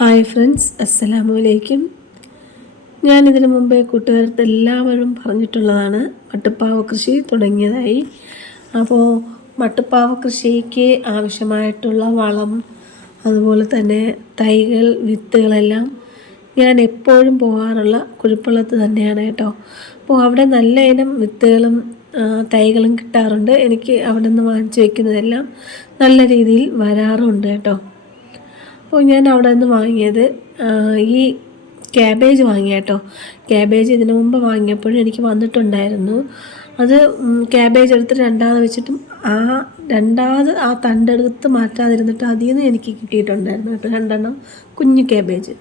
Hi friends അസ്സലാമു അലൈക്കും ഞാനിതിനു മുമ്പേ കൂട്ടുകാരത്ത് എല്ലാവരും പറഞ്ഞിട്ടുള്ളതാണ് മട്ടുപ്പാവ് കൃഷി തുടങ്ങിയതായി. അപ്പോൾ മട്ടുപ്പാവ് കൃഷിക്ക് ആവശ്യമായിട്ടുള്ള വളം അതുപോലെ തന്നെ തൈകൾ വിത്തുകളെല്ലാം ഞാൻ എപ്പോഴും പോകാറുള്ള കുഴിപ്പള്ളത്ത് തന്നെയാണ് കേട്ടോ. അപ്പോൾ അവിടെ നല്ല ഇനം വിത്തുകളും തൈകളും കിട്ടാറുണ്ട്. എനിക്ക് അവിടെ നിന്ന് വാങ്ങിച്ചു വയ്ക്കുന്നതെല്ലാം നല്ല രീതിയിൽ വരാറുണ്ട് കേട്ടോ. അപ്പോൾ ഞാൻ അവിടെ നിന്ന് വാങ്ങിയത് ഈ ക്യാബേജ് വാങ്ങിയ കേട്ടോ. ക്യാബേജ് ഇതിനു മുമ്പ് വാങ്ങിയപ്പോഴും എനിക്ക് വന്നിട്ടുണ്ടായിരുന്നു. അത് ക്യാബേജ് എടുത്ത് രണ്ടാമത് വെച്ചിട്ടും ആ രണ്ടാമത് ആ തണ്ടെടുത്ത് മാറ്റാതിരുന്നിട്ട് അതിൽ നിന്ന് എനിക്ക് കിട്ടിയിട്ടുണ്ടായിരുന്നു കേട്ടോ രണ്ടെണ്ണം കുഞ്ഞു ക്യാബേജ്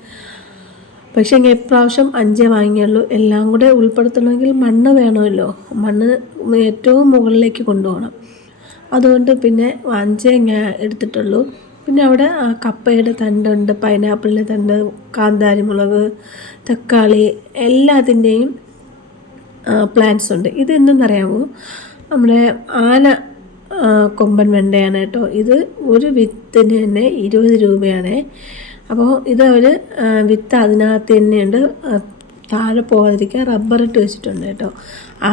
പക്ഷേ എങ്കിൽ ഇപ്രാവശ്യം അഞ്ചേ വാങ്ങിയുള്ളൂ. എല്ലാം കൂടെ ഉൾപ്പെടുത്തണമെങ്കിൽ മണ്ണ് വേണമല്ലോ. മണ്ണ് ഏറ്റവും മുകളിലേക്ക് കൊണ്ടുപോകണം. അതുകൊണ്ട് പിന്നെ അഞ്ചേ ഞാൻ എടുത്തിട്ടുള്ളൂ. പിന്നെ അവിടെ കപ്പയുടെ തണ്ടുണ്ട് പൈനാപ്പിളിന്റെ തണ്ട് കാന്താരി മുളക് തക്കാളി എല്ലാത്തിന്റെയും പ്ലാന്റ്സ് ഉണ്ട്. ഇത് എന്തെന്നറിയാമോ? നമ്മുടെ ആന കൊമ്പൻ വെണ്ടയാണ് കേട്ടോ. ഇത് ഒരു വിത്തിന് തന്നെ ഇരുപത് രൂപയാണ്. അപ്പോൾ ഇത് അവർ വിത്ത് അതിനകത്ത് തന്നെയുണ്ട്. താഴെ പോകാതിരിക്കാൻ റബ്ബർ ഇട്ട് വെച്ചിട്ടുണ്ട് കേട്ടോ.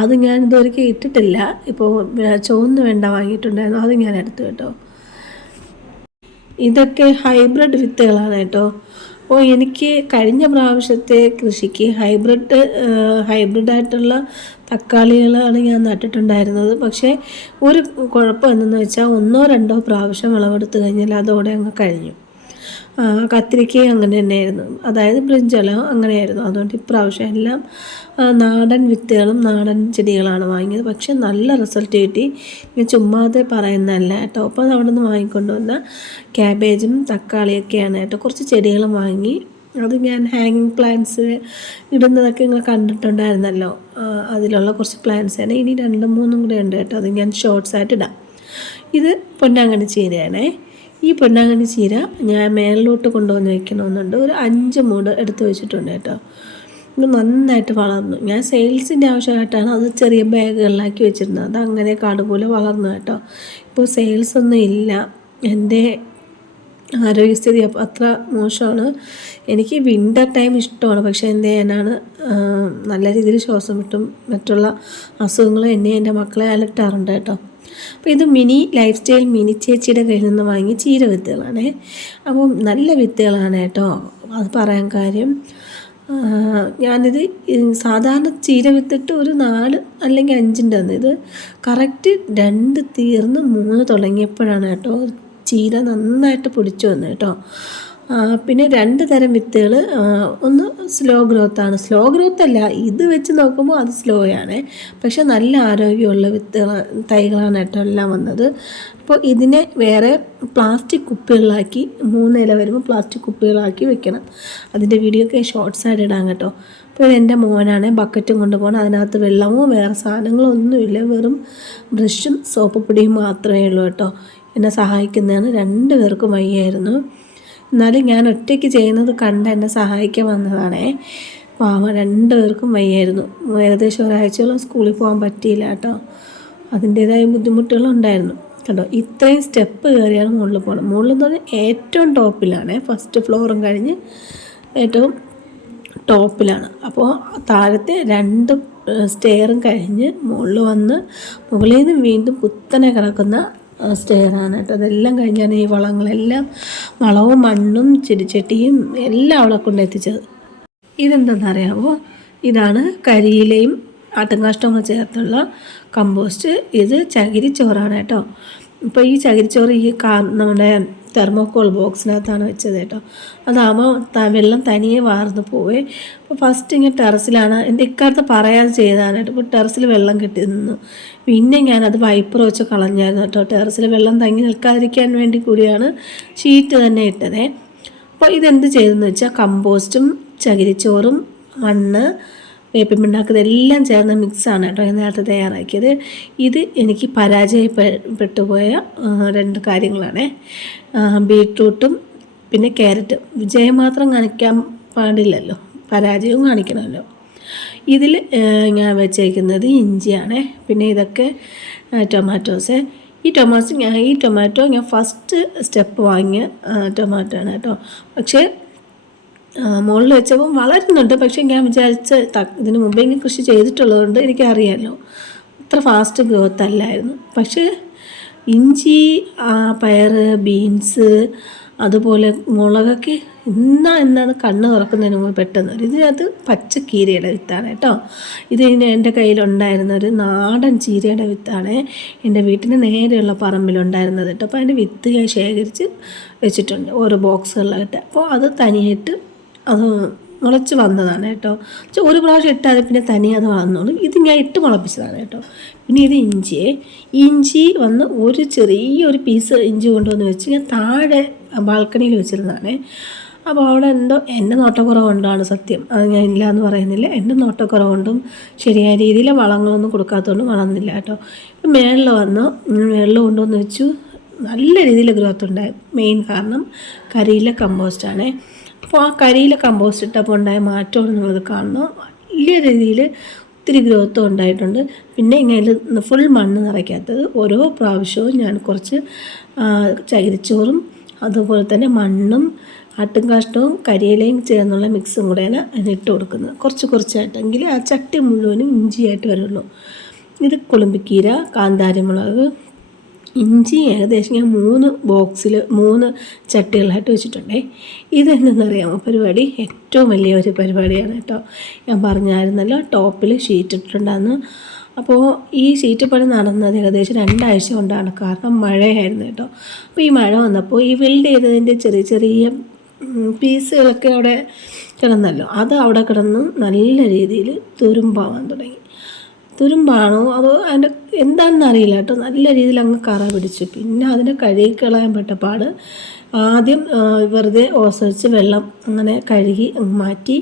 അത് ഞാൻ ഇതുവരെ ഇട്ടിട്ടില്ല. ഇപ്പോൾ ചുവന്ന് വെണ്ട വാങ്ങിയിട്ടുണ്ടായിരുന്നു. അത് ഞാൻ എടുത്തു കേട്ടോ. ഇതൊക്കെ ഹൈബ്രിഡ് വിത്തുകളാണ് കേട്ടോ. അപ്പോൾ എനിക്ക് കഴിഞ്ഞ പ്രാവശ്യത്തെ കൃഷിക്ക് ഹൈബ്രിഡ് ഹൈബ്രിഡായിട്ടുള്ള തക്കാളികളാണ് ഞാൻ നട്ടിട്ടുണ്ടായിരുന്നത്. പക്ഷേ ഒരു കുഴപ്പം എന്തെന്ന് വെച്ചാൽ ഒന്നോ രണ്ടോ പ്രാവശ്യം വിളവെടുത്ത് കഴിഞ്ഞാൽ അതോടെ അങ്ങ് കഴിഞ്ഞു. കത്തിരിക്കയും അങ്ങനെ തന്നെയായിരുന്നു. അതായത് ബ്രിഞ്ചലം അങ്ങനെയായിരുന്നു. അതുകൊണ്ട് ഇപ്രാവശ്യം എല്ലാം നാടൻ വിത്തുകളും നാടൻ ചെടികളാണ് വാങ്ങിയത്. പക്ഷെ നല്ല റിസൾട്ട് കിട്ടി. ഞാൻ ചുമ്മാതെ പറയുന്നതല്ല കേട്ടോ. അപ്പോൾ അവിടെ നിന്ന് വാങ്ങിക്കൊണ്ടുവന്ന ക്യാബേജും തക്കാളിയൊക്കെയാണ് കേട്ടോ. കുറച്ച് ചെടികളും വാങ്ങി. അത് ഞാൻ ഹാങ്ങിങ് പ്ലാന്റ്സ് ഇടുന്നതൊക്കെ നിങ്ങൾ കണ്ടിട്ടുണ്ടായിരുന്നല്ലോ. അതിലുള്ള കുറച്ച് പ്ലാന്റ്സ് ആണ്. ഇനി രണ്ടും മൂന്നും കൂടെ ഉണ്ട് കേട്ടോ. അത് ഞാൻ ഷോർട്സ് ആയിട്ട് ഇടാം. ഇത് പൊന്നാങ്കണ്ണി ചീരയാണേ. ഈ പൊന്നാങ്കണ്ണി ചീര ഞാൻ മേളിലോട്ട് കൊണ്ടുവന്ന് വെക്കണമെന്നുണ്ട്. ഒരു അഞ്ച് മൂട് എടുത്ത് വെച്ചിട്ടുണ്ട് കേട്ടോ. ഇത് നന്നായിട്ട് വളർന്നു. ഞാൻ സെയിൽസിന്റെ ആവശ്യമായിട്ടാണ് അത് ചെറിയ ബാഗുകളിലാക്കി വെച്ചിരുന്നത്. അത് അങ്ങനെ കാട് പോലെ വളർന്നു കേട്ടോ. ഇപ്പോൾ സെയിൽസ് ഒന്നും ഇല്ല. എന്റെ ആരോഗ്യസ്ഥിതി അത്ര മോശമാണ്. എനിക്ക് വിന്റർ ടൈം ഇഷ്ടമാണ്. പക്ഷേ എന്ത് ചെയ്യാനാണ്? നല്ല രീതിയിൽ ശ്വാസം വിട്ടും മറ്റുള്ള അസുഖങ്ങളും എന്നെ എന്റെ മക്കളെ അലട്ടാറുണ്ട് കേട്ടോ. അപ്പോൾ ഇത് മിനി ലൈഫ് സ്റ്റൈൽ മിനി ചേച്ചിയുടെ കയ്യിൽ നിന്ന് വാങ്ങിയ ചീര വിത്തുകളാണ്. അപ്പം നല്ല വിത്തുകളാണ് കേട്ടോ. അത് പറയാൻ കാര്യം ഞാനിത് സാധാരണ ചീര വിത്തിട്ട് ഒരു നാല് അല്ലെങ്കിൽ അഞ്ചിന്റെ ഇത് കറക്റ്റ് രണ്ട് തീർന്ന് മൂന്ന് തുടങ്ങിയപ്പോഴാണ് കേട്ടോ ചീര നന്നായിട്ട് പൊടിച്ചു വന്നു കേട്ടോ. പിന്നെ രണ്ട് തരം വിത്തുകൾ ഒന്ന് സ്ലോ ഗ്രോത്ത് ആണ്. സ്ലോ ഗ്രോത്ത് അല്ല ഇത് വെച്ച് നോക്കുമ്പോൾ അത് സ്ലോ ആണ്. പക്ഷെ നല്ല ആരോഗ്യമുള്ള വിത്തുകൾ തൈകളാണ് കേട്ടോ എല്ലാം വന്നത്. അപ്പോൾ ഇതിനെ വേറെ പ്ലാസ്റ്റിക് കുപ്പികളിലാക്കി മൂന്ന് ഇല വരുമ്പോൾ പ്ലാസ്റ്റിക് കുപ്പികളാക്കി വെക്കണം. അതിന്റെ വീഡിയോ ഒക്കെ ഷോർട്സ് ആയിട്ട് ഇടാം കേട്ടോ. അപ്പോൾ എന്റെ മോനാണ് ബക്കറ്റും കൊണ്ടുപോകണം അതിനകത്ത് വെള്ളമോ വേറെ സാധനങ്ങളോ ഒന്നുമില്ല. വെറും ബ്രഷും സോപ്പ് പൊടിയും മാത്രമേ ഉള്ളൂ കേട്ടോ. എന്നെ സഹായിക്കുന്നതാണ് രണ്ട് പേർക്കും വയ്യായിരുന്നു. എന്നാലും ഞാൻ ഒറ്റയ്ക്ക് ചെയ്യുന്നത് കണ്ട് എന്നെ സഹായിക്കാൻ വന്നതാണേ. പാവ രണ്ട് പേർക്കും വയ്യായിരുന്നു. ഏകദേശം ഒരാഴ്ചയോളം സ്കൂളിൽ പോകാൻ പറ്റിയില്ല കേട്ടോ. അതിന്റേതായ ബുദ്ധിമുട്ടുകളുണ്ടായിരുന്നു. കേട്ടോ ഇത്രയും സ്റ്റെപ്പ് കയറിയാണ് മുകളിൽ പോകണം മുകളിൽ എന്ന് പറഞ്ഞാൽ ഏറ്റവും ടോപ്പിലാണ്. ഫസ്റ്റ് ഫ്ലോറും കഴിഞ്ഞ് ഏറ്റവും ടോപ്പിലാണ്. അപ്പോൾ താഴത്തെ രണ്ട് സ്റ്റെയറും കഴിഞ്ഞ് മുകളിൽ വന്ന് മുകളിൽ നിന്ന് വീണ്ടും കുത്തനെ കിടക്കുന്ന സ്റ്റെയറാണ് കേട്ടോ. അതെല്ലാം കഴിഞ്ഞാണ് ഈ വളങ്ങളെല്ലാം വളവും മണ്ണും ചെടിച്ചട്ടിയും എല്ലാം അവിടെ കൊണ്ടെത്തിച്ചത്. ഇതെന്താണെന്നറിയാമോ ഇതാണ് കരിയിലയും ആട്ടുംകാഷ്ടവും ചേർത്തുള്ള കമ്പോസ്റ്റ്. ഇത് ചകിരിച്ചോറാണ് കേട്ടോ. ഇപ്പോൾ ഈ ചകിരിച്ചോറ് ഈ കാ നമ്മുടെ തെർമോക്കോൾ ബോക്സിനകത്താണ് വെച്ചത് കേട്ടോ. അതാകുമ്പോൾ വെള്ളം തനിയെ വാർന്നു പോവേ. അപ്പോൾ ഫസ്റ്റ് ഇങ്ങനെ ടെറസിലാണ് എന്റെ ഇക്കാലത്ത് പറയാതെ ചെയ്തതാണ് കേട്ടോ. ഇപ്പോൾ ടെറസിൽ വെള്ളം കിട്ടി നിന്നു. പിന്നെ ഞാനത് വൈപ്പർ വെച്ച് കളഞ്ഞായിരുന്നു കേട്ടോ. ടെറസിൽ വെള്ളം തങ്ങി നിൽക്കാതിരിക്കാൻ വേണ്ടി കൂടിയാണ് ഷീറ്റ് തന്നെ ഇട്ടതേ. അപ്പോൾ ഇതെന്ത് ചെയ്തെന്ന് വെച്ചാൽ കമ്പോസ്റ്റും ചകിരിച്ചോറും മണ്ണ് വേപ്പിൻ പിണ്ണാക്ക് ഇതെല്ലാം ചേർന്ന മിക്സാണ് കേട്ടോ ഞാൻ നേരത്തെ തയ്യാറാക്കിയത്. ഇത് എനിക്ക് പരാജയപ്പെട്ടു പോയ രണ്ട് കാര്യങ്ങളാണ്. ബീട്രൂട്ടും പിന്നെ ക്യാരറ്റും. വിജയം മാത്രം കാണിക്കാൻ പാടില്ലല്ലോ. പരാജയവും കാണിക്കണമല്ലോ. ഇതിൽ ഞാൻ വെച്ചേക്കുന്നത് ഇഞ്ചിയാണ്. പിന്നെ ഇതൊക്കെ ടൊമാറ്റോസ്. ഈ ടൊമാറ്റോ ഞാൻ ഈ ടൊമാറ്റോ ഞാൻ ഫസ്റ്റ് സ്റ്റെപ്പ് വാങ്ങിയ ടൊമാറ്റോ ആണ് കേട്ടോ. പക്ഷേ മുകളിൽ വെച്ചപ്പോൾ വളരുന്നുണ്ട്. പക്ഷേ ഞാൻ വിചാരിച്ച ഇതിന് മുമ്പേ ഞാൻ കൃഷി ചെയ്തിട്ടുള്ളതുകൊണ്ട് എനിക്കറിയാമല്ലോ അത്ര ഫാസ്റ്റ് ഗ്രോത്ത് അല്ലായിരുന്നു. പക്ഷേ ഇഞ്ചി പയർ ബീൻസ് അതുപോലെ മുളകൊക്കെ എന്നാ എന്നാന്ന് കണ്ണ് തുറക്കുന്നതിന് മുമ്പ് പെട്ടെന്ന് വരും ഇതിനകത്ത് പച്ചക്കീരയുടെ വിത്താണ് കേട്ടോ. ഇത് എന്റെ കയ്യിലുണ്ടായിരുന്ന ഒരു നാടൻ ചീരയുടെ വിത്താണ് എന്റെ വീട്ടിന് നേരെയുള്ള പറമ്പിലുണ്ടായിരുന്നത് കേട്ടോ. അപ്പോൾ അതിന്റെ വിത്ത് ഞാൻ ശേഖരിച്ച് വെച്ചിട്ടുണ്ട് ഓരോ ബോക്സുകളിലായിട്ട് അപ്പോൾ അത് തനിയായിട്ട് അത് മുളച്ച് വന്നതാണ് കേട്ടോ. ഒരു പ്രാവശ്യം ഇട്ടാൽ പിന്നെ തനിയെ അത് വളർന്നോളും. ഇത് ഞാൻ ഇട്ട് മുളപ്പിച്ചതാണ് കേട്ടോ. പിന്നെ ഇത് ഇഞ്ചിയെ. ഇഞ്ചി വന്ന് ഒരു ചെറിയൊരു പീസ് ഇഞ്ചി കൊണ്ടുവന്ന് വെച്ച് ഞാൻ താഴെ ബാൽക്കണിയിൽ വെച്ചിരുന്നതാണ്. അപ്പോൾ അവിടെ എന്തോ എന്റെ നോട്ടക്കുറവുകൊണ്ടാണ് സത്യം. അത് ഞാൻ ഇല്ല എന്ന് പറയുന്നില്ല. എന്റെ നോട്ടക്കുറവുകൊണ്ടും ശരിയായ രീതിയിൽ വളങ്ങളൊന്നും കൊടുക്കാത്തതുകൊണ്ടും വളർന്നില്ല കേട്ടോ. ഇപ്പം മേളിൽ വന്ന് മേളിൽ കൊണ്ടുവന്ന് വെച്ചു. നല്ല രീതിയിൽ ഗ്രോത്ത് ഉണ്ടായി. മെയിൻ കാരണം കരിയിലെ കമ്പോസ്റ്റാണ്. അപ്പോൾ ആ കരിയിലെ കമ്പോസ്റ്റ് ഇട്ടപ്പോൾ ഉണ്ടായ മാറ്റമാണ് നമ്മളത് കാണുന്നു. വലിയ രീതിയിൽ ഒത്തിരി ഗ്രോത്തും ഉണ്ടായിട്ടുണ്ട്. പിന്നെ ഇങ്ങനെ ഫുൾ മണ്ണ് നിറയ്ക്കാത്തത് ഓരോ പ്രാവശ്യവും ഞാൻ കുറച്ച് ചകിരിച്ചോറും അതുപോലെ തന്നെ മണ്ണും ആട്ടുംകാഷ്ടവും കരിയിലയും ചേർന്നുള്ള മിക്സും കൂടെയാണ് അതിനിട്ട് കൊടുക്കുന്നത്. കുറച്ച് കുറച്ചായിട്ടെങ്കിൽ ആ ചട്ടി മുഴുവനും ഇഞ്ചിയായിട്ട് വരുള്ളൂ. ഇത് കുളുമ്പിക്കീര കാന്താരിമുളക് ഇഞ്ചി ഏകദേശം ഞാൻ മൂന്ന് ബോക്സിൽ മൂന്ന് ചട്ടികളായിട്ട് വെച്ചിട്ടുണ്ടേ. ഇതെന്തെന്നറിയാമോ പരിപാടി? ഏറ്റവും വലിയ ഒരു പരിപാടിയാണ് കേട്ടോ. ഞാൻ പറഞ്ഞായിരുന്നല്ലോ ടോപ്പിൽ ഷീറ്റ് ഇട്ടിട്ടുണ്ടായിരുന്നു അപ്പോൾ ഈ ഷീറ്റ് പണി നടന്നത് ഏകദേശം രണ്ടാഴ്ച കൊണ്ടാണ്. കാരണം മഴയായിരുന്നു കേട്ടോ. അപ്പോൾ ഈ മഴ വന്നപ്പോൾ ഈ വെൽഡ് ചെയ്തതിന്റെ ചെറിയ ചെറിയ പീസുകളൊക്കെ അവിടെ കിടന്നല്ലോ. അത് അവിടെ കിടന്ന് നല്ല രീതിയിൽ തുരുമ്പാവാൻ തുടങ്ങി. തുരുമ്പാണോ അതോ അതിന്റെ എന്താണെന്ന് അറിയില്ല കേട്ടോ. നല്ല രീതിയിൽ അങ്ങ് കറ പിടിച്ചു. പിന്നെ അതിനെ കഴുകി കളയാൻ പാട് ആദ്യം വെറുതെ ഓസരിച്ച് വെള്ളം അങ്ങനെ കഴുകി മാറ്റി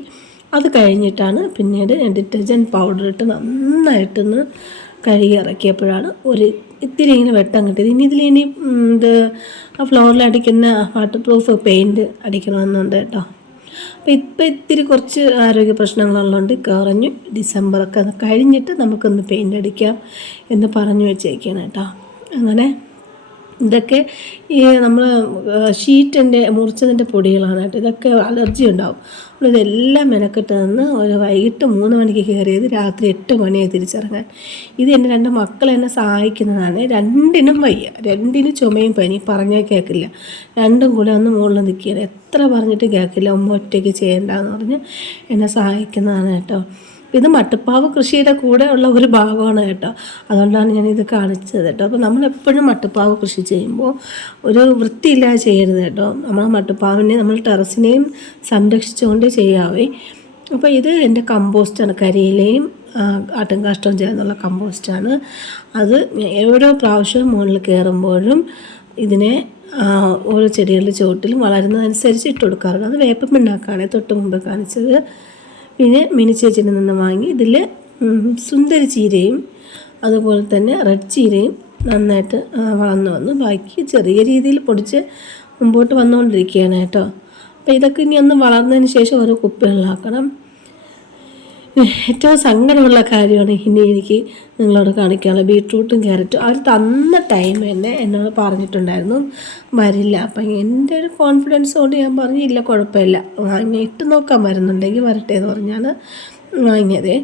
അത് കഴിഞ്ഞിട്ടാണ് പിന്നീട് ഡിറ്റർജന്റ് പൗഡർ ഇട്ട് നന്നായിട്ടൊന്ന് കഴുകി ഇറക്കിയപ്പോഴാണ് ഒരു ഇത്തിരി ഇങ്ങനെ വെട്ടം കിട്ടിയത്. ഇനി ഇതിൽ ഇനി ഇത് ഫ്ലോറിൽ അടിക്കുന്ന വാട്ടർ പ്രൂഫ് പെയിന്റ് അടിക്കണമെന്നുണ്ട് കേട്ടോ. അപ്പോൾ ഇപ്പം ഇത്തിരി കുറച്ച് ആരോഗ്യ പ്രശ്നങ്ങളുള്ളതുകൊണ്ട് കുറഞ്ഞു ഡിസംബറൊക്കെ കഴിഞ്ഞിട്ട് നമുക്കൊന്ന് പെയിന്റ് അടിക്കാം എന്ന് പറഞ്ഞു വെച്ചേക്കാണ് കേട്ടോ. അങ്ങനെ ഇതൊക്കെ ഈ നമ്മൾ ഷീറ്റിന്റെ മുറിച്ചതിന്റെ പൊടികളാണ് കേട്ടോ. ഇതൊക്കെ അലർജി ഉണ്ടാവും. അപ്പോൾ ഇതെല്ലാം മെനക്കെട്ട് നിന്ന് ഒരു വൈകിട്ട് മൂന്ന് മണിക്ക് കയറിയത് രാത്രി എട്ട് മണിയായി തിരിച്ചിറങ്ങാൻ. ഇത് എന്റെ രണ്ട് മക്കൾ എന്നെ സഹായിക്കുന്നതാണ്. രണ്ടിനും വയ്യ. രണ്ടിനും ചുമയും പനി പറഞ്ഞാൽ കേൾക്കില്ല. രണ്ടും കൂടെ ഒന്ന് മുകളിൽ നിൽക്കുകയാണ്. എത്ര പറഞ്ഞിട്ട് കേൾക്കില്ല. ഉമ്മ ഒറ്റയ്ക്ക് ചെയ്യേണ്ടെന്ന് പറഞ്ഞ് എന്നെ സഹായിക്കുന്നതാണ് കേട്ടോ. ഇത് മട്ടുപ്പാവ് കൃഷിയുടെ കൂടെ ഉള്ള ഒരു ഭാഗമാണ് കേട്ടോ. അതുകൊണ്ടാണ് ഞാൻ ഇത് കാണിച്ചത് കേട്ടോ. അപ്പോൾ നമ്മൾ എപ്പോഴും മട്ടുപ്പാവ് കൃഷി ചെയ്യുമ്പോൾ ഒരു വൃത്തിയില്ലാതെ ചെയ്യരുത് കേട്ടോ. നമ്മൾ മട്ടുപ്പാവിനെ നമ്മൾ ടെറസിനെയും സംരക്ഷിച്ചുകൊണ്ട് ചെയ്യാവേ. അപ്പോൾ ഇത് എന്റെ കമ്പോസ്റ്റാണ്. കരിയിലയും ആട്ടും ആട്ടുംകാഷ്ടവും ചേർന്നുള്ള കമ്പോസ്റ്റാണ്. അത് ഓരോ പ്രാവശ്യവും മുകളിൽ കയറുമ്പോഴും ഇതിനെ ഓരോ ചെടികളുടെ ചുവട്ടിലും വളരുന്നതനുസരിച്ച് ഇട്ട് കൊടുക്കാറുണ്ട്. അത് വേപ്പം പിണ്ണാക്കാണ് തൊട്ട് മുമ്പ് കാണിച്ചത്. പിന്നെ മിനി ചേച്ചിയിൽ നിന്ന് വാങ്ങി ഇതിൽ സുന്ദരി ചീരയും അതുപോലെ തന്നെ റെഡ് ചീരയും നന്നായിട്ട് വളർന്നു വന്നു. ബാക്കി ചെറിയ രീതിയിൽ പൊടിച്ച് മുമ്പോട്ട് വന്നുകൊണ്ടിരിക്കുകയാണ് കേട്ടോ. അപ്പോൾ ഇതൊക്കെ ഇനി ഒന്ന് വളർന്നതിന് ശേഷം ഓരോ കുപ്പികളിലാക്കണം. ഏറ്റവും സങ്കടമുള്ള കാര്യമാണ് ഇനി എനിക്ക് നിങ്ങളോട് കാണിക്കാനുള്ളത് ബീട്രൂട്ടും ക്യാരറ്റും. അവർ തന്ന ടൈം തന്നെ എന്നോട് പറഞ്ഞിട്ടുണ്ടായിരുന്നു വരില്ല. അപ്പം എന്റെ ഒരു കോൺഫിഡൻസ് കൊണ്ട് ഞാൻ പറഞ്ഞു ഇല്ല കുഴപ്പമില്ല. വാങ്ങി ഇട്ട് നോക്കാൻ വരുന്നുണ്ടെങ്കിൽ വരട്ടെ എന്ന് പറഞ്ഞാണ് വാങ്ങിയത്.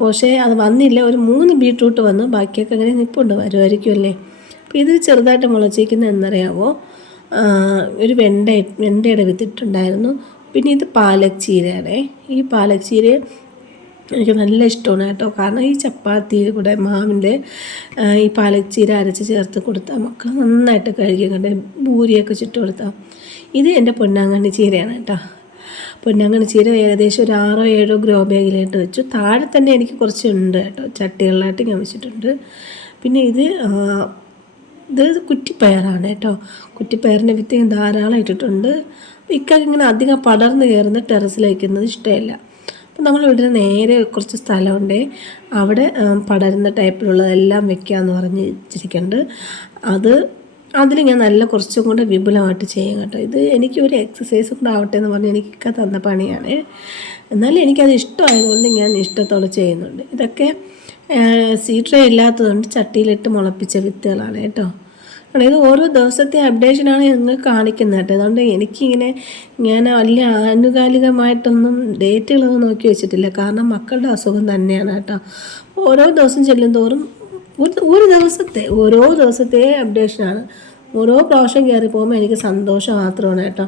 പക്ഷേ അത് വന്നില്ല. ഒരു മൂന്ന് ബീട്രൂട്ട് വന്നു. ബാക്കിയൊക്കെ അങ്ങനെ നിൽപ്പുണ്ട് വരുമായിരിക്കും അല്ലേ? അപ്പോൾ ഇത് ചെറുതായിട്ട് മുളച്ചേക്കുന്നത് എന്നറിയാമോ ഒരു വെണ്ട വെണ്ടയുടെ വിത്തിട്ടുണ്ടായിരുന്നു. പിന്നെ ഇത് പാലക് ചീരയാണ്. ഈ പാലക് ചീര എനിക്ക് നല്ല ഇഷ്ടമാണ് കേട്ടോ. കാരണം ഈ ചപ്പാത്തിയിൽ കൂടെ മാവിന്റെ ഈ പാലച്ചീര അരച്ച് ചേർത്ത് കൊടുത്താൽ മക്കൾ നന്നായിട്ട് കഴുകി കണ്ട് ഭൂരിയൊക്കെ ചുട്ട് കൊടുത്താൽ ഇത് എന്റെ പൊന്നാങ്കണ്ണി ചീരയാണ് കേട്ടോ. പൊന്നാങ്കണ്ണി ചീര ഏകദേശം ഒരു ആറോ ഏഴോ ഗ്രോ ബാഗിലായിട്ട് വെച്ചു. താഴെ തന്നെ എനിക്ക് കുറച്ച് ഉണ്ട് കേട്ടോ. ചട്ടികളിലായിട്ട് ഞാൻ വെച്ചിട്ടുണ്ട്. പിന്നെ ഇത് ഇത് കുറ്റിപ്പയറാണ് കേട്ടോ. കുറ്റിപ്പയറിന്റെ വിത്ത് ധാരാളം ഇട്ടിട്ടുണ്ട്. ഇക്കൊക്കെ ഇങ്ങനെ അധികം പടർന്ന് കയറുന്ന ടെറസിൽ വയ്ക്കുന്നത് ഇഷ്ടമല്ല. അപ്പം നമ്മൾ ഇവിടെ നേരെ കുറച്ച് സ്ഥലമുണ്ട്. അവിടെ പടരുന്ന ടൈപ്പിലുള്ളതെല്ലാം വെക്കാമെന്ന് പറഞ്ഞ് വെച്ചിരിക്കുന്നുണ്ട് അത് അതിൽ ഞാൻ നല്ല കുറച്ചും കൂടെ വിപുലമായിട്ട് ചെയ്യും കേട്ടോ. ഇത് എനിക്ക് ഒരു എക്സസൈസ് കൂടെ ആവട്ടെ എന്ന് പറഞ്ഞ് എനിക്കൊക്കെ തന്ന പണിയാണ്. എന്നാലും എനിക്കത് ഇഷ്ടമായതുകൊണ്ട് ഞാൻ ഇഷ്ടത്തോടെ ചെയ്യുന്നുണ്ട്. ഇതൊക്കെ സീ ട്രേ ഇല്ലാത്തതുകൊണ്ട് ചട്ടിയിലിട്ട് മുളപ്പിച്ച വിത്തുകളാണ് കേട്ടോ. ഇത് ഓരോ ദിവസത്തെ അപ്ഡേഷനാണ് ഞങ്ങൾ കാണിക്കുന്നത്. കേട്ടോ അതുകൊണ്ട് എനിക്കിങ്ങനെ ഞാൻ വലിയ ആനുകാലികമായിട്ടൊന്നും ഡേറ്റുകളൊന്നും നോക്കി വെച്ചിട്ടില്ല. കാരണം മക്കളുടെ അസുഖം തന്നെയാണ് കേട്ടോ. ഓരോ ദിവസം ചെല്ലും തോറും ഒരു ഒരു ദിവസത്തെ ഓരോ ദിവസത്തെ അപ്ഡേഷനാണ്. ഓരോ പ്രാവശ്യം കയറി പോകുമ്പോൾ എനിക്ക് സന്തോഷം മാത്രമാണ് കേട്ടോ.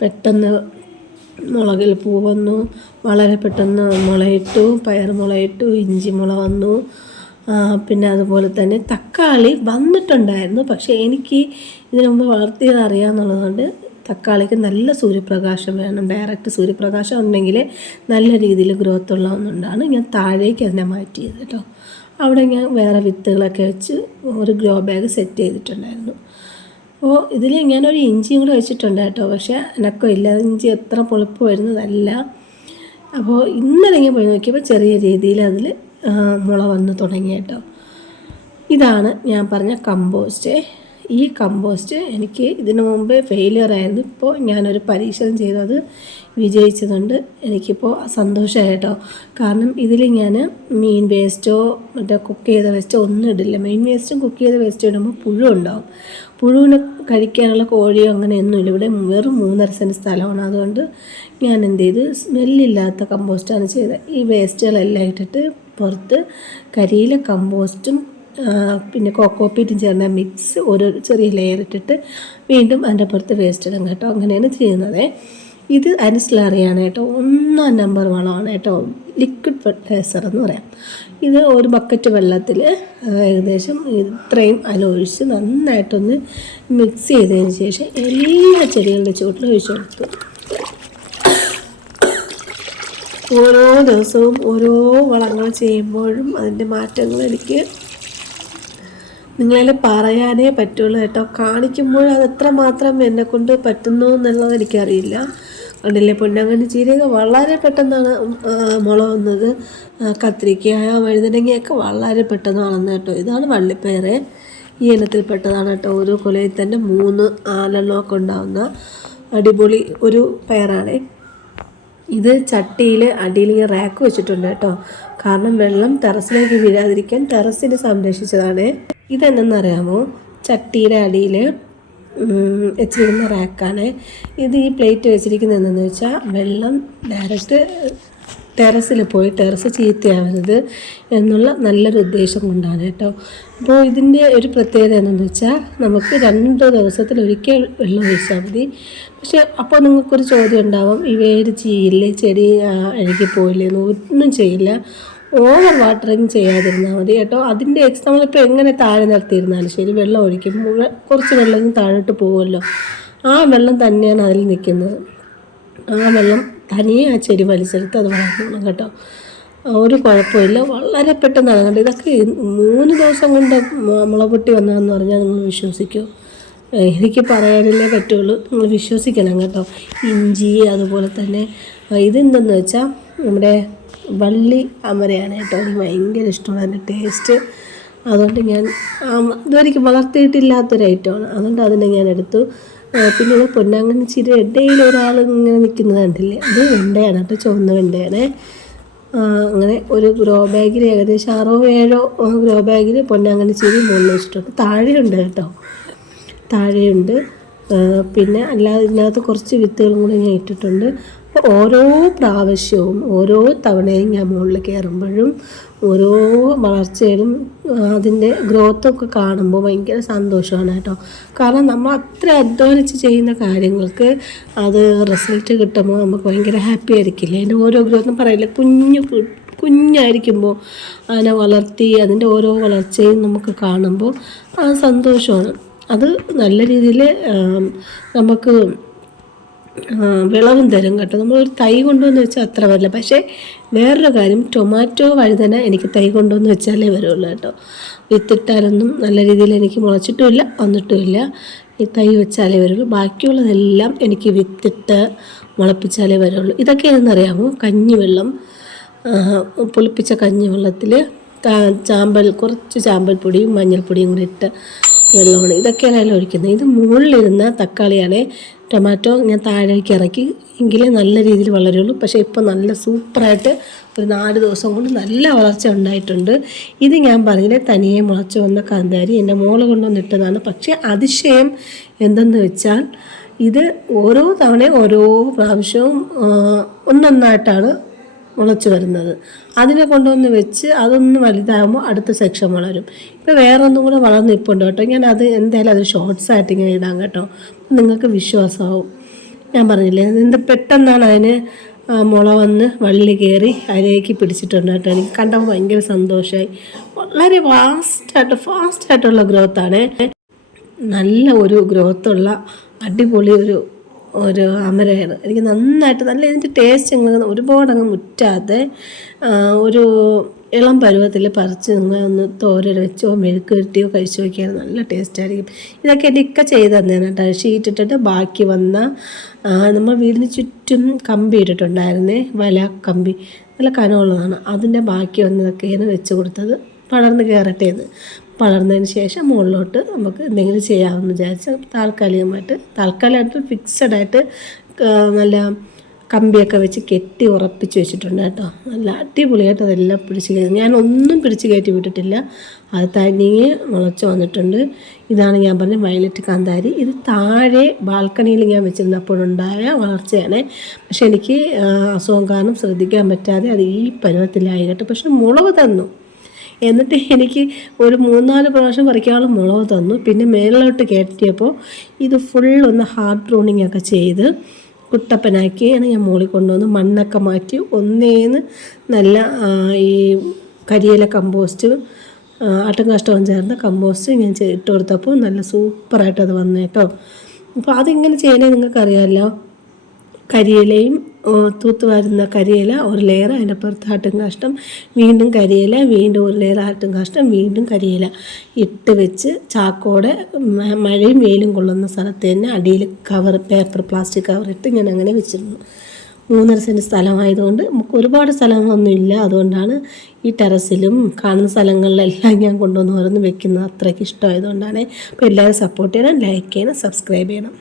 പെട്ടെന്ന് മുളകിൽ പൂ വന്നു വളരെ പെട്ടെന്ന് മുളയിട്ടു പയർ മുളയിട്ടു ഇഞ്ചി മുള വന്നു. പിന്നെ അതുപോലെ തന്നെ തക്കാളി വന്നിട്ടുണ്ടായിരുന്നു. പക്ഷേ എനിക്ക് ഇതിനു മുമ്പ് വളർത്തിയത് അറിയാമെന്നുള്ളതുകൊണ്ട് തക്കാളിക്ക് നല്ല സൂര്യപ്രകാശം വേണം. ഡയറക്റ്റ് സൂര്യപ്രകാശം ഉണ്ടെങ്കിൽ നല്ല രീതിയിൽ ഗ്രോത്ത് ഉള്ളതുകൊണ്ടാണ് ഞാൻ താഴേക്ക് അതിനെ മാറ്റിയത് കേട്ടോ. അവിടെ ഞാൻ വേറെ വിത്തുകളൊക്കെ വെച്ച് ഒരു ഗ്രോ ബാഗ് സെറ്റ് ചെയ്തിട്ടുണ്ടായിരുന്നു. അപ്പോൾ ഇതിൽ ഞാനൊരു ഇഞ്ചിയും കൂടെ വെച്ചിട്ടുണ്ട് കേട്ടോ. പക്ഷേ എനക്കില്ല ഇഞ്ചി എത്ര പൊളിപ്പ് വരുന്നതല്ല. അപ്പോൾ ഇന്നലെ ഞാൻ പോയി നോക്കിയപ്പോൾ ചെറിയ രീതിയിൽ അതിൽ മുള വന്ന് തുടങ്ങി ഇതാണ് ഞാൻ പറഞ്ഞ കമ്പോസ്റ്റ്. ഈ കമ്പോസ്റ്റ് എനിക്ക് ഇതിനു മുമ്പ് ഫെയിലിയർ ആയിരുന്നു. ഇപ്പോൾ ഞാനൊരു പരീക്ഷണം ചെയ്തത് വിജയിച്ചതുകൊണ്ട് എനിക്കിപ്പോൾ സന്തോഷമായി കേട്ടോ കാരണം ഇതിൽ ഞാൻ മീൻ വേസ്റ്റോ മറ്റേ കുക്ക് ചെയ്ത വേസ്റ്റോ ഒന്നും ഇടില്ല. മീൻ വേസ്റ്റും കുക്ക് ചെയ്ത വേസ്റ്റോ ഇടുമ്പോൾ പുഴു ഉണ്ടാവും. പുഴുവിനെ കഴിക്കാനുള്ള കോഴിയോ അങ്ങനെയൊന്നുമില്ല ഇവിടെ വെറും മൂന്നര സെന്റ് സ്ഥലമാണ്. അതുകൊണ്ട് ഞാൻ എന്ത് ചെയ്ത് സ്മെല്ലില്ലാത്ത കമ്പോസ്റ്റാണ് ചെയ്തത്. ഈ വേസ്റ്റുകളെല്ലാം ഇട്ടിട്ട് പുറത്ത് കരിയില കമ്പോസ്റ്റും പിന്നെ കോക്കോ പീറ്റും ചേർന്ന മിക്സ് ഒരു ചെറിയ ലെയർ ഇട്ടിട്ട് വീണ്ടും അതിന്റെ പുറത്ത് വേസ്റ്റ് ഇടും കേട്ടോ. അങ്ങനെയാണ് ചെയ്യുന്നത്. ഇത് അനുസ്ലറിയാണ് കേട്ടോ. ഒന്നാം നമ്പർ വളമാണ് കേട്ടോ. ലിക്വിഡ് ഫെർട്ടിലൈസർ എന്ന് പറയാം. ഇത് ഒരു ബക്കറ്റ് വെള്ളത്തിൽ ഏകദേശം ഇത്രയും അലൊഴിച്ച് നന്നായിട്ടൊന്ന് മിക്സ് ചെയ്തതിന് ശേഷം എല്ലാ ചെടികളുടെ ചുവട്ടിലും ഒഴിച്ചു കൊടുത്തു. ഓരോ ദിവസവും ഓരോ വളങ്ങൾ ചെയ്യുമ്പോഴും അതിന്റെ മാറ്റങ്ങൾ എനിക്ക് നിങ്ങളെ പറയാനേ പറ്റുള്ളൂ കേട്ടോ. കാണിക്കുമ്പോൾ അത് എത്രമാത്രം എന്നെക്കൊണ്ട് പറ്റുന്നു എന്നുള്ളത് എനിക്കറിയില്ല. കണ്ടില്ലേ പൊന്നങ്ങനെ ചീരക വളരെ പെട്ടെന്നാണ് മുള വന്നത് കത്തിരിക്ക വഴുതനങ്ങയൊക്കെ വളരെ പെട്ടെന്ന് കേട്ടോ. ഇതാണ് വള്ളിപ്പയർ ഈ ഇനത്തിൽപ്പെട്ടതാണ് കേട്ടോ. ഒരു കൊലയിൽ തന്നെ മൂന്ന് ആലെണ്ണമൊക്കെ ഉണ്ടാകുന്ന അടിപൊളി ഒരു പയറാണേ. ഇത് ചട്ടിയിൽ അടിയിൽ ഇങ്ങനെ റാക്ക് വെച്ചിട്ടുണ്ട് കേട്ടോ. കാരണം വെള്ളം ടെറസിലേക്ക് വീഴാതിരിക്കാൻ ടെറസിന് സംരക്ഷിച്ചതാണ്. ഇതെന്തെന്നറിയാമോ ചട്ടിയുടെ അടിയിൽ വെച്ചിരിക്കുന്ന റാക്കാണ് ഇത് ഈ പ്ലേറ്റ് വെച്ചിരിക്കുന്നത് എന്തെന്ന് വെച്ചാൽ വെള്ളം ഡയറക്റ്റ് ടെറസിൽ പോയി ടെറസ് ചീത്തയാവരുത് എന്നുള്ള നല്ലൊരു ഉദ്ദേശം കൊണ്ടാണ് കേട്ടോ. അപ്പോൾ ഇതിന്റെ ഒരു പ്രത്യേകത എന്താണെന്ന് വെച്ചാൽ നമുക്ക് രണ്ട് ദിവസത്തിൽ ഒരിക്കൽ വെള്ളം ഒഴിച്ചാൽ മതി. പക്ഷെ അപ്പോൾ നിങ്ങൾക്കൊരു ചോദ്യം ഉണ്ടാവും ഈ വേര് ചെയ്യില്ലേ ചെടി അഴുകി പോയില്ലേ ഒന്നും ചെയ്യില്ല. ഓവർ വാട്ടറിങ് ചെയ്യാതിരുന്നാൽ മതി കേട്ടോ. അതിന്റെ എക്സ് നമ്മളിപ്പോൾ എങ്ങനെ താഴെ നിർത്തിയിരുന്നാലും ശരി വെള്ളം ഒഴിക്കുമ്പോൾ കുറച്ച് വെള്ളം താഴോട്ട് പോകുമല്ലോ ആ വെള്ളം തന്നെയാണ് അതിൽ നിൽക്കുന്നത്. ആ വെള്ളം തനിയെ ആ ചെടി വലിച്ചെടുത്ത് അത് വളർന്നോളും കേട്ടോ. ഒരു കുഴപ്പമില്ല. വളരെ പെട്ടെന്നാണ് കേട്ടോ ഇതൊക്കെ മൂന്ന് ദിവസം കൊണ്ട് മുളപൊട്ടി വന്നതെന്ന് പറഞ്ഞാൽ നിങ്ങൾ വിശ്വസിക്കുമോ എനിക്ക് പറയാനല്ലേ പറ്റുള്ളൂ. നിങ്ങൾ വിശ്വസിക്കണം കേട്ടോ. ഇഞ്ചി അതുപോലെ തന്നെ ഇതെന്തെന്ന് വെച്ചാൽ നമ്മുടെ വള്ളി അമരയാണ് കേട്ടോ. എനിക്ക് ഭയങ്കര ഇഷ്ടമാണ് അതിന്റെ ടേസ്റ്റ്. അതുകൊണ്ട് ഞാൻ ഇതുവരെ വളർത്തിയിട്ടില്ലാത്തൊരു ഐറ്റമാണ്. അതുകൊണ്ട് അതിനെ ഞാൻ എടുത്തു. പിന്നെ ഇത് പൊന്നാങ്കണ്ണി ചിരി ഇടയിൽ ഒരാൾ ഇങ്ങനെ നിൽക്കുന്നത് കണ്ടില്ലേ? അത് വെണ്ടയാണ് കേട്ടോ ചുവന്ന വെണ്ടയാണ്. അങ്ങനെ ഒരു ഗ്രോ ബാഗിൽ ഏകദേശം ആറോ ഏഴോ ഗ്രോ ബാഗിൽ പൊന്നാങ്കണ്ണി ചിരി മുകളിൽ വെച്ചിട്ടുണ്ട്. താഴെയുണ്ട് കേട്ടോ. താഴെയുണ്ട്. പിന്നെ അല്ലാതെ ഇതിനകത്ത് കുറച്ച് വിത്തുകളും കൂടി ഞാൻ ഇട്ടിട്ടുണ്ട്. ഓരോ പ്രാവശ്യവും ഓരോ തവണയും ഞാൻ മുകളിൽ കയറുമ്പോഴും ഓരോ വളർച്ചയിലും ആ, അതിന്റെ ഗ്രോത്തൊക്കെ കാണുമ്പോൾ ഭയങ്കര സന്തോഷമാണ് കേട്ടോ. കാരണം നമ്മൾ അത്ര അധ്വാനിച്ച് ചെയ്യുന്ന കാര്യങ്ങൾക്ക് അത് റിസൾട്ട് കിട്ടുമ്പോൾ നമുക്ക് ഭയങ്കര ഹാപ്പി ആയിരിക്കില്ലേ? അതിന്റെ ഓരോ ഗ്രോത്തും പറയില്ല? കുഞ്ഞു കുഞ്ഞായിരിക്കുമ്പോൾ അതിനെ വളർത്തി അതിന്റെ ഓരോ വളർച്ചയും നമുക്ക് കാണുമ്പോൾ ആ സന്തോഷമാണ്. അത് നല്ല രീതിയിൽ നമുക്ക് വിളവും തരും കേട്ടോ. നമ്മളൊരു തൈ കൊണ്ടുവന്ന് വെച്ചാൽ അത്ര വരില്ല. പക്ഷേ വേറൊരു കാര്യം ടൊമാറ്റോ വഴുതന എനിക്ക് തൈ കൊണ്ടുവന്ന് വെച്ചാലേ വരുള്ളൂ കേട്ടോ. വിത്തിട്ടാലൊന്നും നല്ല രീതിയിൽ എനിക്ക് മുളച്ചിട്ടുമില്ല വന്നിട്ടുമില്ല. ഈ തൈ വെച്ചാലേ വരുള്ളൂ. ബാക്കിയുള്ളതെല്ലാം എനിക്ക് വിത്തിട്ട് മുളപ്പിച്ചാലേ വരുള്ളൂ. ഇതൊക്കെ ഏതെന്നറിയാമോ? കഞ്ഞിവെള്ളം. വെള്ളം പുളിപ്പിച്ച കഞ്ഞിവെള്ളത്തിൽ ചാമ്പൽ കുറച്ച് ചാമ്പൽ പൊടിയും മഞ്ഞൾപ്പൊടിയും കൂടി ഇട്ട് വെള്ളമാണ് ഇതൊക്കെയാണ് അതിൽ ഒഴിക്കുന്നത്. ഇത് മുകളിലിരുന്ന തക്കാളിയാണ്. ടൊമാറ്റോ ഞാൻ താഴേക്ക് ഇറക്കി. എങ്കിലേ നല്ല രീതിയിൽ വളരുള്ളൂ. പക്ഷേ ഇപ്പോൾ നല്ല സൂപ്പറായിട്ട് ഒരു നാല് ദിവസം കൊണ്ട് നല്ല വളർച്ച ഉണ്ടായിട്ടുണ്ട്. ഇത് ഞാൻ പറഞ്ഞില്ലേ തനിയെ മുളച്ച് വന്ന കാന്താരി എന്റെ മോൾ കൊണ്ടുവന്നിട്ടതാണ് പക്ഷേ അതിശയം എന്തെന്ന് വെച്ചാൽ ഇത് ഓരോ തവണ ഓരോ പ്രാവശ്യവും ഒന്നൊന്നായിട്ടാണ് മുളച്ച് വരുന്നത്. അതിനെ കൊണ്ടുവന്ന് വെച്ച് അതൊന്ന് വലുതാകുമ്പോൾ അടുത്ത സെക്ഷൻ വളരും. ഇപ്പോൾ വേറെ ഒന്നും കൂടെ വളർന്ന് നിൽപ്പുണ്ട് കേട്ടോ. ഞാൻ അത് എന്തായാലും അത് ഷോർട്സ് ആയിട്ട് ഇങ്ങനെ ഇടാം കേട്ടോ. നിങ്ങൾക്ക് വിശ്വാസമാവും. ഞാൻ പറഞ്ഞില്ലേ എന്ത് പെട്ടെന്നാണ് അതിന് മുള വന്ന് വള്ളി കയറി അതിലേക്ക് പിടിച്ചിട്ടുണ്ട് കേട്ടോ. എനിക്ക് കണ്ടപ്പോൾ ഭയങ്കര സന്തോഷമായി വളരെ ഫാസ്റ്റായിട്ട് ഫാസ്റ്റായിട്ടുള്ള ഗ്രോത്താണ് നല്ല ഒരു ഗ്രോത്തുള്ള അടിപൊളി ഒരു ഒരു അമരയാണ് എനിക്ക് നന്നായിട്ട് നല്ല ഇതിന്റെ ടേസ്റ്റ് നിങ്ങൾ ഒരുപാട് അങ്ങ് മുറ്റാതെ ഒരു ഇളം പരുവത്തിൽ പറിച്ച് നിങ്ങൾ ഒന്ന് തോരൻ വെച്ചോ മെഴുക്ക് വരട്ടിയോ കഴിച്ചു നോക്കിയാൽ നല്ല ടേസ്റ്റായിരിക്കും ഇതൊക്കെ എന്റെ ഇക്ക ചെയ്ത് തന്നെയാണ് കേട്ടോ. ഷീറ്റ് ഇട്ടിട്ട് ബാക്കി വന്ന നമ്മൾ വീടിന് ചുറ്റും കമ്പി ഇട്ടിട്ടുണ്ടായിരുന്നേ വല കമ്പി. നല്ല കനമുള്ളതാണ്. അതിന്റെ ബാക്കി വന്നതൊക്കെയാണ് വെച്ച് കൊടുത്തത്. പടർന്ന് കയറട്ടെ എന്ന്. വളർന്നതിന് ശേഷം മുകളിലോട്ട് നമുക്ക് എന്തെങ്കിലും ചെയ്യാമെന്ന് വിചാരിച്ച് താൽക്കാലികമായിട്ട് താൽക്കാലികമായിട്ട് ഫിക്സഡ് ആയിട്ട് നല്ല കമ്പിയൊക്കെ വെച്ച് കെട്ടി ഉറപ്പിച്ച് വെച്ചിട്ടുണ്ട് കേട്ടോ. നല്ല അടിപൊളിയായിട്ട് അതെല്ലാം പിടിച്ച് കയറ്റി ഞാൻ ഒന്നും പിടിച്ച് കയറ്റി വിട്ടിട്ടില്ല. അത് തനിയെ മുളച്ച് വന്നിട്ടുണ്ട്. ഇതാണ് ഞാൻ പറഞ്ഞ വയലറ്റ് കാന്താരി. ഇത് താഴെ ബാൽക്കണിയിൽ ഞാൻ വെച്ചിരുന്നപ്പോഴുണ്ടായ വളർച്ചയാണ്. പക്ഷെ എനിക്ക് അസുഖം കാരണം ശ്രദ്ധിക്കാൻ പറ്റാതെ അത് ഈ പരുവത്തിലായി കേട്ടോ. പക്ഷെ മുളവ് തന്നു. എന്നിട്ട് എനിക്ക് ഒരു മൂന്നാൽ പ്രാവശ്യം പറിക്കാനുള്ള മുളക് തന്നു. പിന്നെ മേളിലോട്ട് കയറ്റിയപ്പോൾ ഇത് ഫുൾ ഒന്ന് ഹാർഡ് ട്രോണിങ് ഒക്കെ ചെയ്ത് കുട്ടപ്പനാക്കിയാണ് ഞാൻ മുകളിൽ കൊണ്ടുവന്ന് മണ്ണൊക്കെ മാറ്റി ഒന്നേന്ന് നല്ല ഈ കരിയില കമ്പോസ്റ്റ് ആട്ടും കാഷ്ടവും ചേർന്ന കമ്പോസ്റ്റ് ഞാൻ ഇട്ട് കൊടുത്തപ്പോൾ നല്ല സൂപ്പറായിട്ട് അത് വന്നു കേട്ടോ അപ്പോൾ അതിങ്ങനെ ചെയ്യണേ നിങ്ങൾക്കറിയാമല്ലോ കരിയിലയും തൂത്ത് വരുന്ന കരിയില ഒരു ലെയർ അതിന്റെ പുറത്ത് ആട്ടും കാഷ്ടം വീണ്ടും കരിയില വീണ്ടും ഒരു ലെയർ ആട്ടും കാഷ്ടം വീണ്ടും കരിയില. ഇട്ട് വെച്ച് ചാക്കോടെ മഴയും വെയിലും കൊള്ളുന്ന സ്ഥലത്ത് തന്നെ അടിയിൽ കവർ പേപ്പർ പ്ലാസ്റ്റിക് കവർ ഇട്ട് ഞാൻ അങ്ങനെ വെച്ചിരുന്നു. മൂന്നര സെന്റ് സ്ഥലമായതുകൊണ്ട് നമുക്ക് ഒരുപാട് സ്ഥലങ്ങളൊന്നും ഇല്ല. അതുകൊണ്ടാണ് ഈ ടെറസിലും കാണുന്ന സ്ഥലങ്ങളിലെല്ലാം ഞാൻ കൊണ്ടുവന്ന് ഓരോന്ന് വെക്കുന്നത് അത്രയ്ക്ക് ഇഷ്ടമായതുകൊണ്ടാണ്. അപ്പോൾ എല്ലാവരും സപ്പോർട്ട് ചെയ്യണം ലൈക്ക് ചെയ്യണം സബ്സ്ക്രൈബ് ചെയ്യണം.